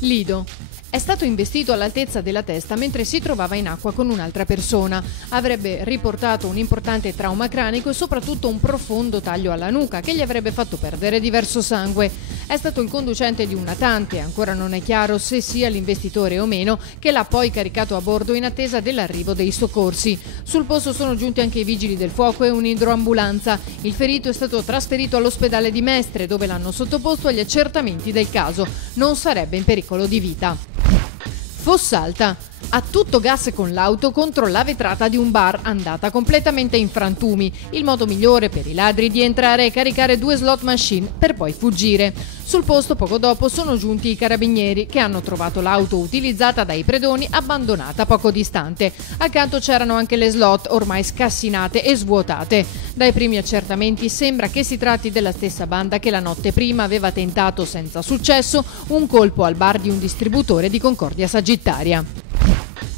Lido. È stato investito all'altezza della testa mentre si trovava in acqua con un'altra persona. Avrebbe riportato un importante trauma cranico e soprattutto un profondo taglio alla nuca che gli avrebbe fatto perdere diverso sangue. È stato il conducente di un natante, ancora non è chiaro se sia l'investitore o meno, che l'ha poi caricato a bordo in attesa dell'arrivo dei soccorsi. Sul posto sono giunti anche i vigili del fuoco e un'idroambulanza. Il ferito è stato trasferito all'ospedale di Mestre, dove l'hanno sottoposto agli accertamenti del caso. Non sarebbe in pericolo di vita. Fossalta. A tutto gas con l'auto contro la vetrata di un bar andata completamente in frantumi. Il modo migliore per i ladri di entrare è caricare 2 slot machine per poi fuggire. Sul posto poco dopo sono giunti i carabinieri che hanno trovato l'auto utilizzata dai predoni abbandonata poco distante. Accanto c'erano anche le slot ormai scassinate e svuotate. Dai primi accertamenti sembra che si tratti della stessa banda che la notte prima aveva tentato senza successo un colpo al bar di un distributore di Concordia Sagittaria.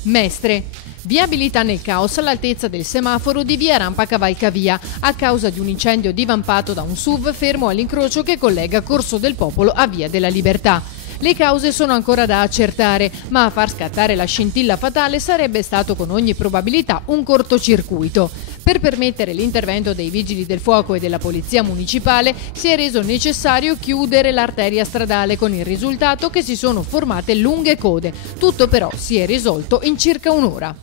Mestre. Viabilità nel caos all'altezza del semaforo di via Rampa Cavalcavia a causa di un incendio divampato da un SUV fermo all'incrocio che collega Corso del Popolo a Via della Libertà. Le cause sono ancora da accertare, ma a far scattare la scintilla fatale sarebbe stato con ogni probabilità un cortocircuito. Per permettere l'intervento dei vigili del fuoco e della polizia municipale si è reso necessario chiudere l'arteria stradale, con il risultato che si sono formate lunghe code. Tutto però si è risolto in circa un'ora.